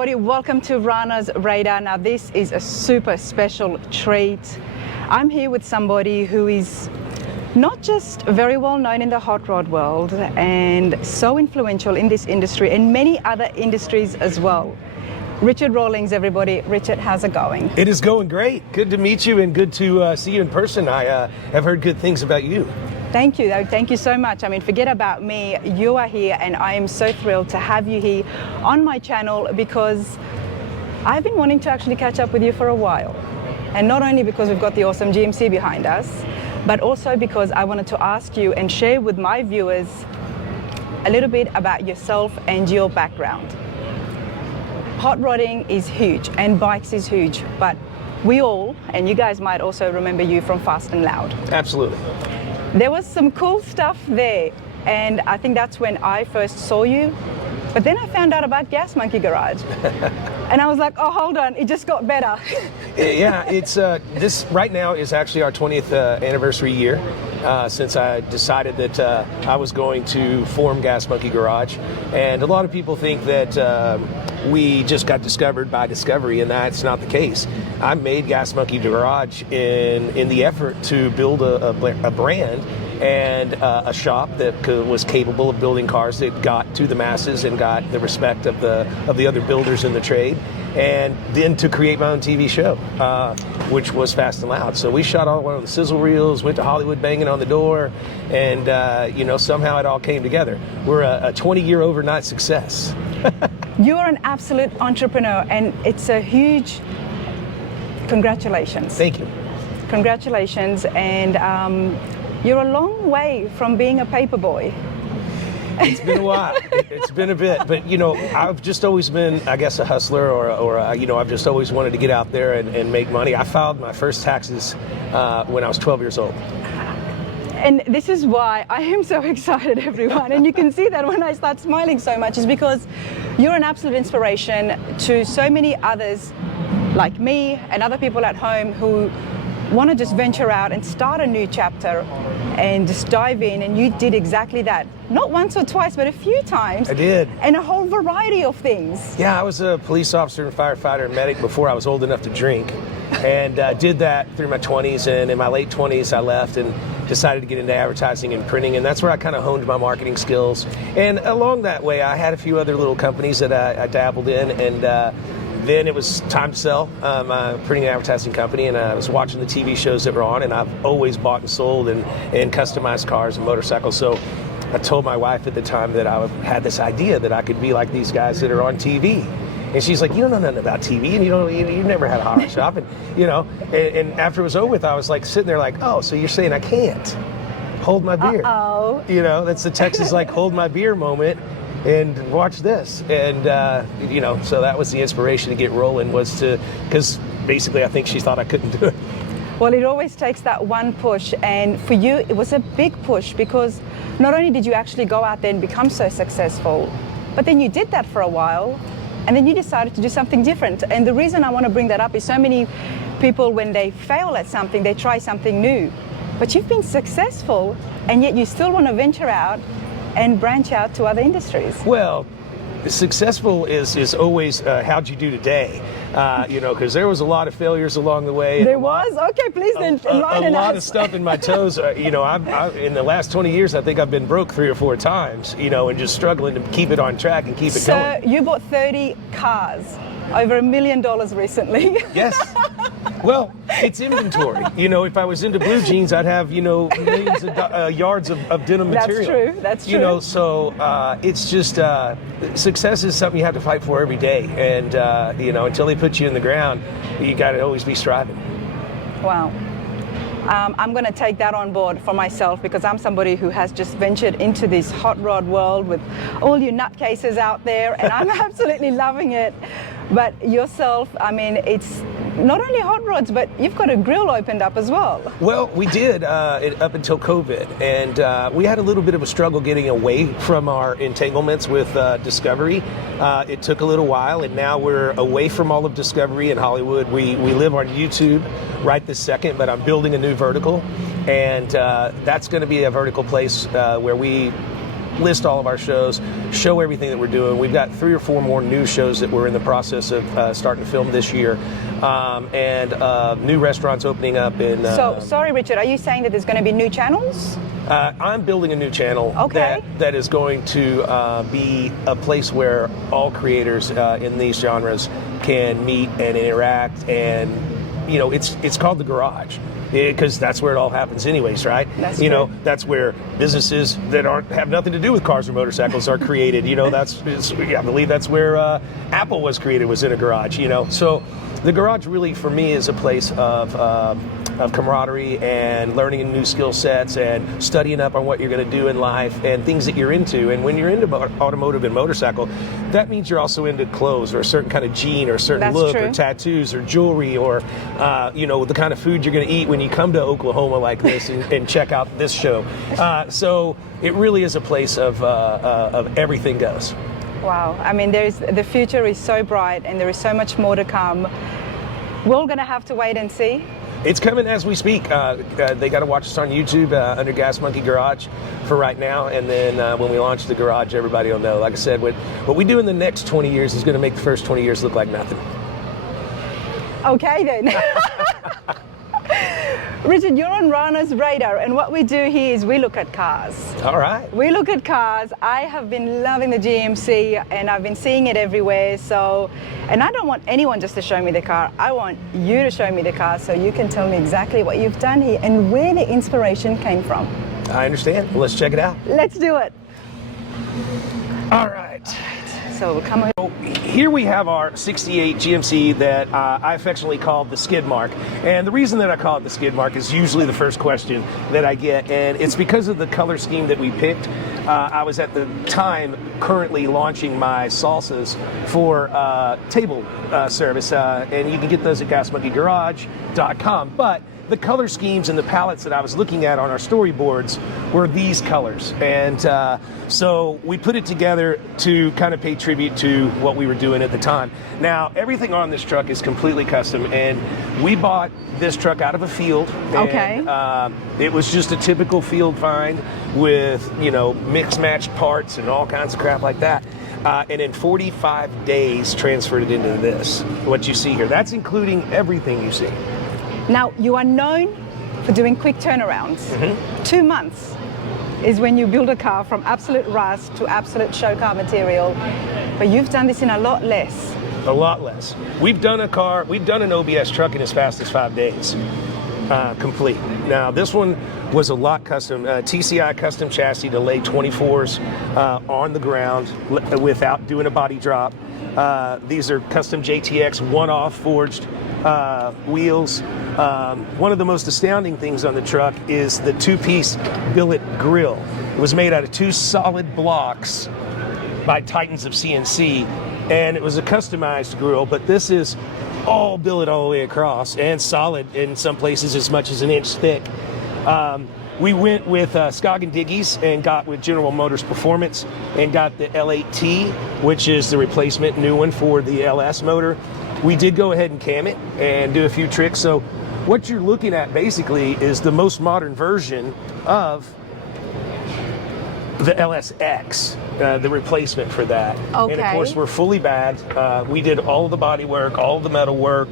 everybody, welcome to Rana's Radar. Now this is a super special treat. I'm here with somebody who is not just very well known in the hot rod world and so influential in this industry and many other industries as well. Richard Rawlings, everybody. Richard, how's it going? It is going great. Good to meet you and good to see you in person. I have heard good things about you. Thank you. Thank you so much. I mean, forget about me. You are here and I am so thrilled to have you here on my channel because I've been wanting to actually catch up with you for a while. And not only because we've got the awesome GMC behind us, but also because I wanted to ask you and share with my viewers a little bit about yourself and your background. Hot rodding is huge and bikes is huge, but we all, and you guys might also remember you from FastnLoud. Absolutely. There was some cool stuff there, and I think that's when I first saw you. But then I found out about Gas Monkey Garage, and I was like, oh, hold on, it just got better. Yeah, it's this right now is actually our 20th anniversary year since I decided that I was going to form Gas Monkey Garage, and a lot of people think that we just got discovered by discovery, and that's not the case. I made Gas Monkey Garage in the effort to build a brand and a shop that was capable of building cars that got to the masses and got the respect of the other builders in the trade, and then to create my own TV show, which was FastnLoud. So we shot all on the sizzle reels, went to Hollywood banging on the door, and somehow it all came together. We're a 20-year overnight success. You are an absolute entrepreneur, and it's a huge congratulations. Thank you. Congratulations, and you're a long way from being a paper boy. It's been a while. It's been a bit, but I've just always been, I guess, a hustler, or I've just always wanted to get out there and make money. I filed my first taxes when I was 12 years old. And this is why I am so excited, everyone. And you can see that when I start smiling so much is because you're an absolute inspiration to so many others like me and other people at home who want to just venture out and start a new chapter and just dive in, and you did exactly that. Not once or twice, but a few times. I did. And a whole variety of things. Yeah, I was a police officer and firefighter and medic before I was old enough to drink, and did that through my 20s, and in my late 20s I left and decided to get into advertising and printing, and that's where I kind of honed my marketing skills. And along that way I had a few other little companies that I dabbled in, and then it was time to sell my printing and advertising company, and I was watching the TV shows that were on, and I've always bought and sold and customized cars and motorcycles. So I told my wife at the time that I had this idea that I could be like these guys that are on TV. And she's like, you don't know nothing about TV, and you never had a hot rod shop, and and after it was over with, I was like sitting there like, oh, so you're saying I can't hold my beer? Uh-oh. That's the Texas like hold my beer moment. And watch this, and so that was the inspiration to get rolling, was because basically I think she thought I couldn't do it. Well, it always takes that one push, and for you it was a big push because not only did you actually go out there and become so successful, but then you did that for a while, and then you decided to do something different. And the reason I want to bring that up is so many people, when they fail at something, they try something new, but you've been successful, and yet you still want to venture out and branch out to other industries. Well, successful is always how'd you do today, because there was a lot of failures along the way. There was? Okay, please then enlighten us. A lot of stuff in my toes. I in the last 20 years, I think I've been broke 3 or 4 times, and just struggling to keep it on track and keep it going. So you bought 30 cars, over $1 million recently. Yes. Well, it's inventory. If I was into blue jeans, I'd have, millions of yards of denim material. That's true. So it's just, success is something you have to fight for every day. And, until they put you in the ground, you got to always be striving. Wow. I'm going to take that on board for myself because I'm somebody who has just ventured into this hot rod world with all you nutcases out there, and I'm absolutely loving it. But yourself, I mean, it's not only hot rods, but you've got a grill opened up as well. Well, we did up until COVID, and we had a little bit of a struggle getting away from our entanglements with Discovery. It took a little while, and now we're away from all of Discovery in Hollywood. We live on YouTube right this second, but I'm building a new vertical, and that's going to be a vertical place where we list all of our shows, show everything that we're doing. We've got 3 or 4 more new shows that we're in the process of starting to film this year, and new restaurants opening up in... So, sorry, Richard, are you saying that there's going to be new channels? I'm building a new channel Okay. that is going to be a place where all creators in these genres can meet and interact, and it's called The Garage, because that's where it all happens anyways, right? That's true. That's where businesses that have nothing to do with cars or motorcycles are created. I believe that's where Apple was created, was in a garage. So the garage really for me is a place of camaraderie and learning new skill sets and studying up on what you're going to do in life and things that you're into. And when you're into automotive and motorcycle, that means you're also into clothes or a certain kind of gene or a certain That's look true. or tattoos or jewelry or the kind of food you're going to eat when you come to Oklahoma like this and check out this show. So it really is a place of everything goes. Wow. I mean, the future is so bright and there is so much more to come. We're all going to have to wait and see. It's coming as we speak. They got to watch us on YouTube under Gas Monkey Garage for right now, and then when we launch the garage, everybody will know. Like I said, what we do in the next 20 years is going to make the first 20 years look like nothing. Okay then. Richard, you're on Rana's radar, and what we do here is we look at cars. All right. We look at cars. I have been loving the GMC, and I've been seeing it everywhere. And I don't want anyone just to show me the car. I want you to show me the car so you can tell me exactly what you've done here and where the inspiration came from. I understand. Well, let's check it out. Let's do it. All right. So we'll come over. Here we have our 68 GMC that I affectionately call the Skidmark. And the reason that I call it the Skidmark is usually the first question that I get. And it's because of the color scheme that we picked. I was at the time currently launching my salsas for table service. And you can get those at gasmonkeygarage.com. But the color schemes and the palettes that I was looking at on our storyboards were these colors. And so we put it together to kind of pay tribute to what we were doing at the time. Now, everything on this truck is completely custom, and we bought this truck out of a field. Okay. And, it was just a typical field find with, mixed matched parts and all kinds of crap like that. And in 45 days transferred it into this, what you see here. That's including everything you see. Now, you are known for doing quick turnarounds. Mm-hmm. 2 months is when you build a car from absolute rust to absolute show car material, but you've done this in a lot less. A lot less. We've done an OBS truck in as fast as 5 days, complete. Now, this one was a lot custom, TCI custom chassis to lay 24s on the ground without doing a body drop. These are custom JTX one-off forged wheels. One of the most astounding things on the truck is the 2-piece billet grill. It was made out of 2 solid blocks by Titans of CNC, and it was a customized grill, but this is all billet all the way across and solid in some places as much as an inch thick. We went with Scoggin Diggies and got with General Motors Performance and got the L8T, which is the replacement new one for the LS motor. We did go ahead and cam it and do a few tricks. So what you're looking at basically is the most modern version of the LSX, the replacement for that. Okay. And of course we're fully bagged. We did all of the body work, all of the metal work,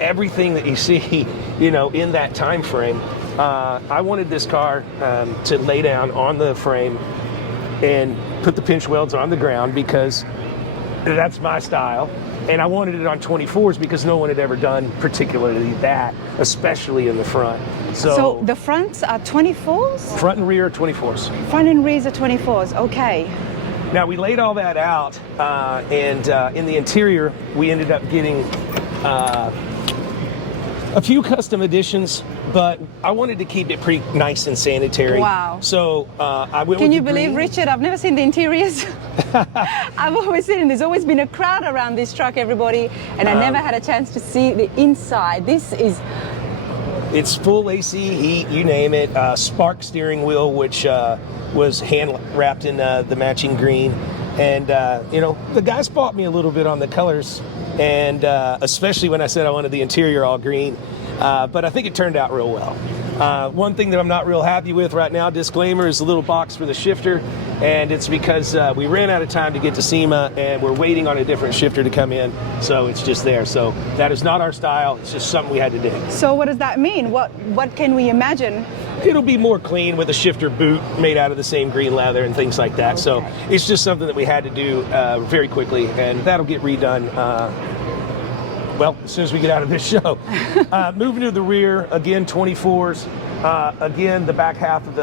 everything that you see, in that time frame. I wanted this car to lay down on the frame and put the pinch welds on the ground because that's my style. And I wanted it on 24s because no one had ever done particularly that, especially in the front. So the fronts are 24s? Front and rear 24s. Front and rears are 24s, okay. Now we laid all that out, and in the interior we ended up getting a few custom additions, but I wanted to keep it pretty nice and sanitary. Wow. So I went Can with you the believe, green. Richard, I've never seen the interiors. I've always seen, there's always been a crowd around this truck, everybody, and I never had a chance to see the inside. It's full AC, heat, you name it. Spark steering wheel, which was hand wrapped in the matching green. And, the guys fought me a little bit on the colors, and especially when I said I wanted the interior all green. But I think it turned out real well. One thing that I'm not real happy with right now, disclaimer, is the little box for the shifter, and it's because we ran out of time to get to SEMA, and we're waiting on a different shifter to come in, so it's just there. So that is not our style. It's just something we had to do. So what does that mean? What can we imagine? It'll be more clean with a shifter boot made out of the same green leather and things like that. Okay. So it's just something that we had to do very quickly, and that'll get redone well, as soon as we get out of this show. Moving to the rear, again, 24s. Again, the back half of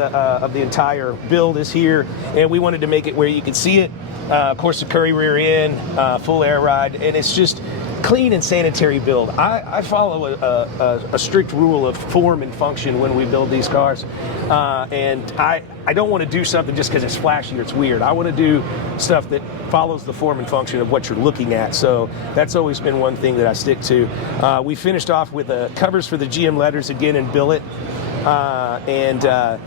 the entire build is here, and we wanted to make it where you could see it. Of course, the Curry rear end, full air ride, and it's just clean and sanitary build. I follow a strict rule of form and function when we build these cars, and I don't want to do something just because it's flashy or it's weird. I want to do stuff that follows the form and function of what you're looking at. So that's always been one thing that I stick to. We finished off with covers for the GM letters again in billet, and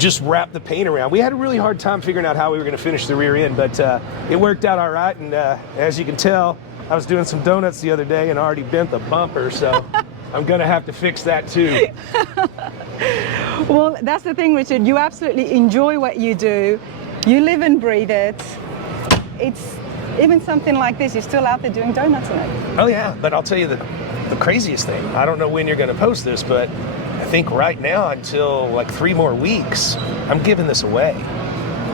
just wrap the paint around. We had a really hard time figuring out how we were going to finish the rear end, but it worked out all right. And as you can tell, I was doing some donuts the other day and already bent the bumper, so I'm going to have to fix that too. Well, that's the thing, Richard. You absolutely enjoy what you do. You live and breathe it. It's even something like this, you're still out there doing donuts in it. Oh yeah, but I'll tell you the craziest thing. I don't know when you're going to post this, but I think right now until like 3 more weeks, I'm giving this away.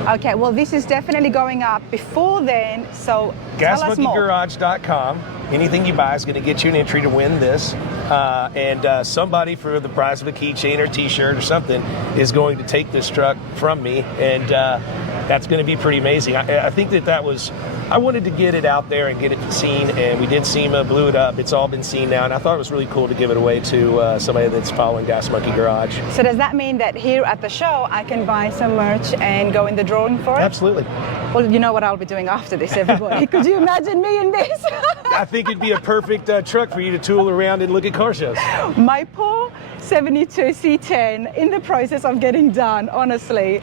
Okay, well, this is definitely going up before then, so tell us more. GasMonkeyGarage.com. Anything you buy is going to get you an entry to win this. And somebody, for the price of a keychain or t-shirt or something, is going to take this truck from me, and that's going to be pretty amazing. I think that was, I wanted to get it out there and get it seen, and we did SEMA, blew it up. It's all been seen now, and I thought it was really cool to give it away to somebody that's following Gas Monkey Garage. So does that mean that here at the show I can buy some merch and go in the drawing for it? Absolutely. Well, you know what I'll be doing after this, everybody. Could you imagine me in this? I think it'd be a perfect truck for you to tool around and look at car shows. My poor 72 C10 in the process of getting done, honestly,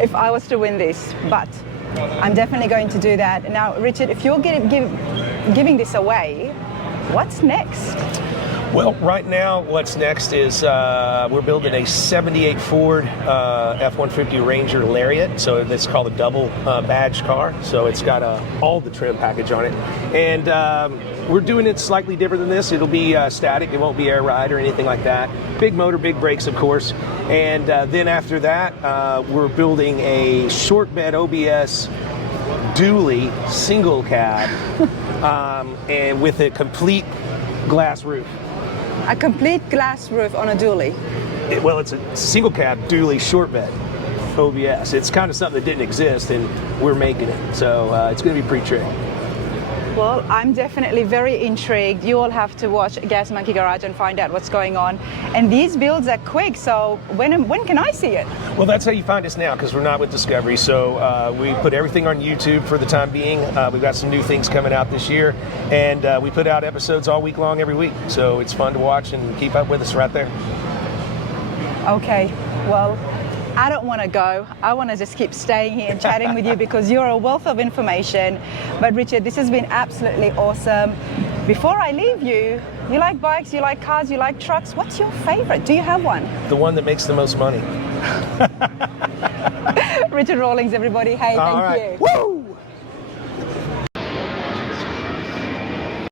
if I was to win this. But I'm definitely going to do that. Now, Richard, if you're giving this away, what's next? Well, right now, what's next is we're building a 78 Ford F-150 Ranger Lariat. So it's called a double badge car. So it's got all the trim package on it. And we're doing it slightly different than this. It'll be static. It won't be air ride or anything like that. Big motor, big brakes, of course. And then after that, we're building a short bed OBS dually single cab and with a complete glass roof. A complete glass roof on a dually? Well, it's a single cab dually short bed OBS. It's kind of something that didn't exist, and we're making it. So it's going to be pretty tricky. Well, I'm definitely very intrigued. You all have to watch Gas Monkey Garage and find out what's going on. And these builds are quick, so when can I see it? Well, that's how you find us now, because we're not with Discovery. So we put everything on YouTube for the time being. We've got some new things coming out this year, and we put out episodes all week long every week. So it's fun to watch and keep up with us right there. Okay, well, I don't want to go. I want to just keep staying here and chatting with you because you're a wealth of information. But Richard, this has been absolutely awesome. Before I leave you, you like bikes, you like cars, you like trucks. What's your favorite? Do you have one? The one that makes the most money. Richard Rawlings, everybody. Hey, thank you. Woo!